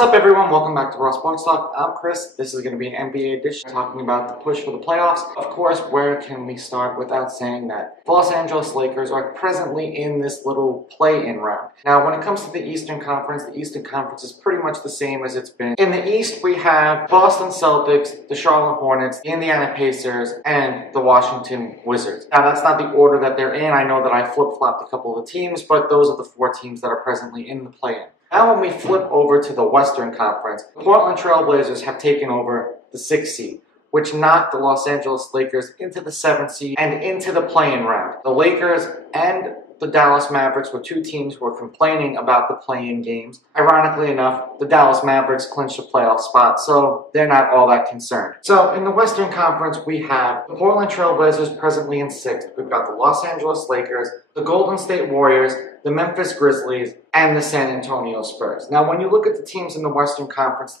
up, everyone? Welcome back to Raw Sports Talk. I'm Chris. This is going to be an NBA edition talking about the push for the playoffs. Of course, where can we start without saying that the Los Angeles Lakers are presently in this little play-in round. Now, when it comes to the Eastern Conference is pretty much the same as it's been. In the East, we have Boston Celtics, the Charlotte Hornets, the Indiana Pacers, and the Washington Wizards. Now, that's not the order that they're in. I know that I flip-flopped a couple of the teams, but those are the four teams that are presently in the play-in. Now when we flip over to the Western Conference, the Portland Trail Blazers have taken over the 6th seed, which knocked the Los Angeles Lakers into the 7th seed and into the play-in round. The Lakers and the Dallas Mavericks were two teams who were complaining about the play-in games. Ironically enough, the Dallas Mavericks clinched a playoff spot, so they're not all that concerned. So in the Western Conference, we have the Portland Trail Blazers presently in 6th. We've got the Los Angeles Lakers, the Golden State Warriors, the Memphis Grizzlies, and the San Antonio Spurs. Now, when you look at the teams in the Western Conference,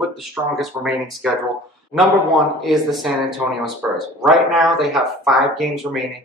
with the strongest remaining schedule, number one is the San Antonio Spurs. Right now, they have 5 games remaining,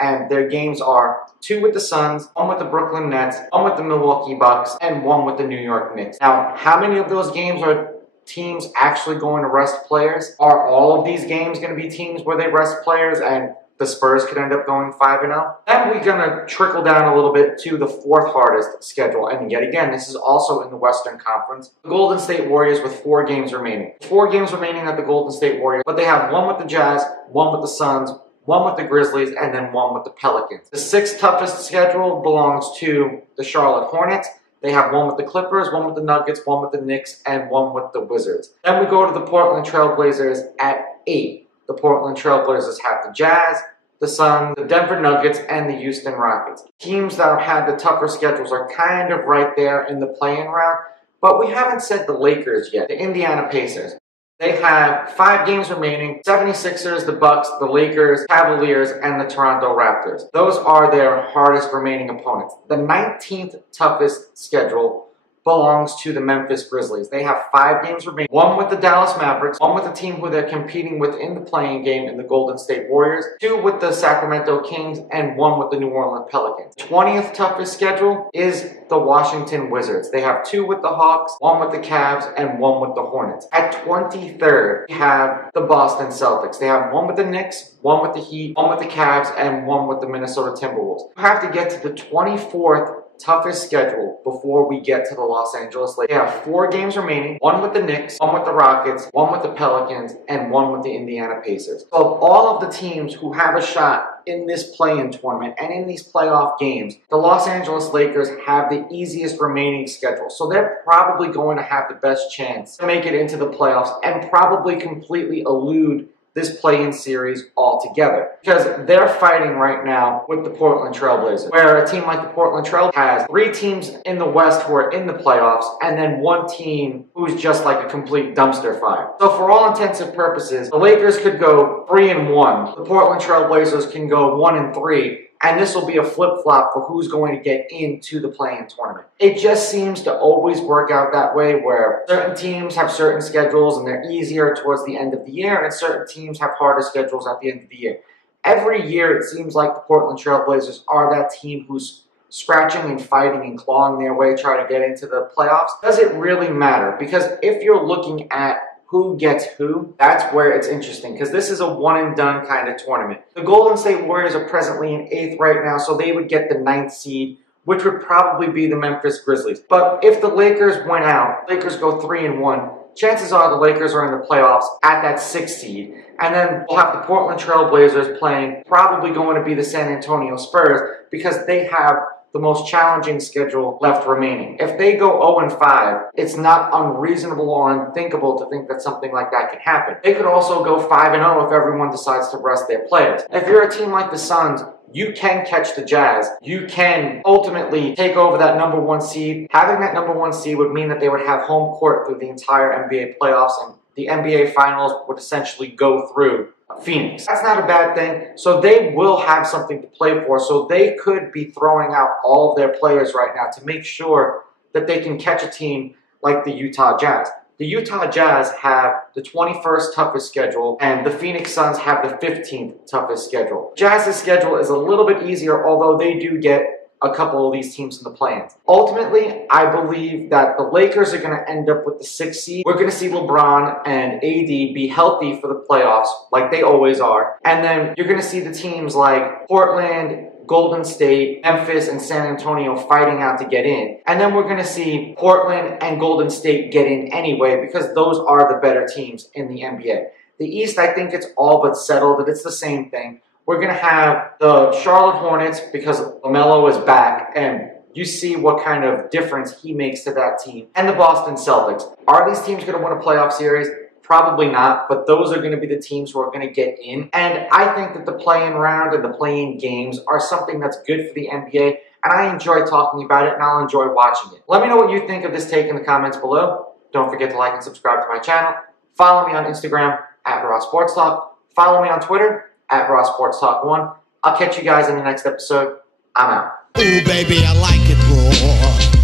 and their games are 2 with the Suns, 1 with the Brooklyn Nets, 1 with the Milwaukee Bucks, and 1 with the New York Knicks. Now, how many of those games are teams actually going to rest players? Are all of these games going to be teams where they rest players and the Spurs could end up going 5-0. Then we're going to trickle down a little bit to the 4th hardest schedule. And yet again, this is also in the Western Conference. The Golden State Warriors with 4 games remaining. 4 games remaining at the Golden State Warriors, but they have 1 with the Jazz, 1 with the Suns, 1 with the Grizzlies, and then 1 with the Pelicans. The 6th toughest schedule belongs to the Charlotte Hornets. They have 1 with the Clippers, 1 with the Nuggets, 1 with the Knicks, and 1 with the Wizards. Then we go to the Portland Trail Blazers at 8. The Portland Trail Blazers have the Jazz, the Suns, the Denver Nuggets, and the Houston Rockets. Teams that have had the tougher schedules are kind of right there in the play-in round, but we haven't said the Lakers yet, the Indiana Pacers. They have 5 games remaining: 76ers, the Bucks, the Lakers, Cavaliers, and the Toronto Raptors. Those are their hardest remaining opponents. The 19th toughest schedule belongs to the Memphis Grizzlies. They have 5 games remaining. 1 with the Dallas Mavericks, 1 with the team who they're competing with in the play-in game in the Golden State Warriors, 2 with the Sacramento Kings, and 1 with the New Orleans Pelicans. 20th toughest schedule is the Washington Wizards. They have 2 with the Hawks, 1 with the Cavs, and 1 with the Hornets. At 23rd, we have the Boston Celtics. They have 1 with the Knicks, 1 with the Heat, 1 with the Cavs, and 1 with the Minnesota Timberwolves. You have to get to the 24th toughest schedule before we get to the Los Angeles Lakers. They have 4 games remaining: 1 with the Knicks, 1 with the Rockets, 1 with the Pelicans, and 1 with the Indiana Pacers. So of all of the teams who have a shot in this play-in tournament and in these playoff games, the Los Angeles Lakers have the easiest remaining schedule. So they're probably going to have the best chance to make it into the playoffs and probably completely elude this play-in series altogether, because they're fighting right now with the Portland Trail Blazers, where a team like the Portland Trail has 3 teams in the West who are in the playoffs, and then 1 team who's just like a complete dumpster fire. So for all intents and purposes, the Lakers could go 3-1, the Portland Trail Blazers can go 1-3, and this will be a flip-flop for who's going to get into the play-in tournament. It just seems to always work out that way, where certain teams have certain schedules and they're easier towards the end of the year, and certain teams have harder schedules at the end of the year. Every year, it seems like the Portland Trail Blazers are that team who's scratching and fighting and clawing their way trying to get into the playoffs. Does it really matter? Because if you're looking at who gets who, that's where it's interesting, because this is a one-and-done kind of tournament. The Golden State Warriors are presently in 8th right now, so they would get the 9th seed, which would probably be the Memphis Grizzlies. But if the Lakers went out, Lakers go 3-1, chances are the Lakers are in the playoffs at that 6th seed. And then we'll have the Portland Trail Blazers playing, probably going to be the San Antonio Spurs, because they have the most challenging schedule left remaining. If they go 0-5, it's not unreasonable or unthinkable to think that something like that can happen. They could also go 5-0 if everyone decides to rest their players. If you're a team like the Suns, you can catch the Jazz. You can ultimately take over that number 1 seed. Having that number 1 seed would mean that they would have home court through the entire NBA playoffs, and the NBA Finals would essentially go through Phoenix. That's not a bad thing. So they will have something to play for. So they could be throwing out all of their players right now to make sure that they can catch a team like the Utah Jazz. The Utah Jazz have the 21st toughest schedule, and the Phoenix Suns have the 15th toughest schedule. Jazz's schedule is a little bit easier, although they do get a couple of these teams in the play-ins. Ultimately, I believe that the Lakers are going to end up with the 6th seed. We're going to see LeBron and AD be healthy for the playoffs, like they always are. And then you're going to see the teams like Portland, Golden State, Memphis, and San Antonio fighting out to get in. And then we're going to see Portland and Golden State get in anyway because those are the better teams in the NBA. The East, I think it's all but settled that it's the same thing. We're going to have the Charlotte Hornets because LaMelo is back and you see what kind of difference he makes to that team. And the Boston Celtics. Are these teams going to win a playoff series? Probably not, but those are going to be the teams who are going to get in. And I think that the play-in round and the play-in games are something that's good for the NBA, and I enjoy talking about it, and I'll enjoy watching it. Let me know what you think of this take in the comments below. Don't forget to like and subscribe to my channel. Follow me on Instagram @RawSportsTalk. Follow me on Twitter @RawSportsTalk1. I'll catch you guys in the next episode. I'm out. Ooh, baby, I like it raw.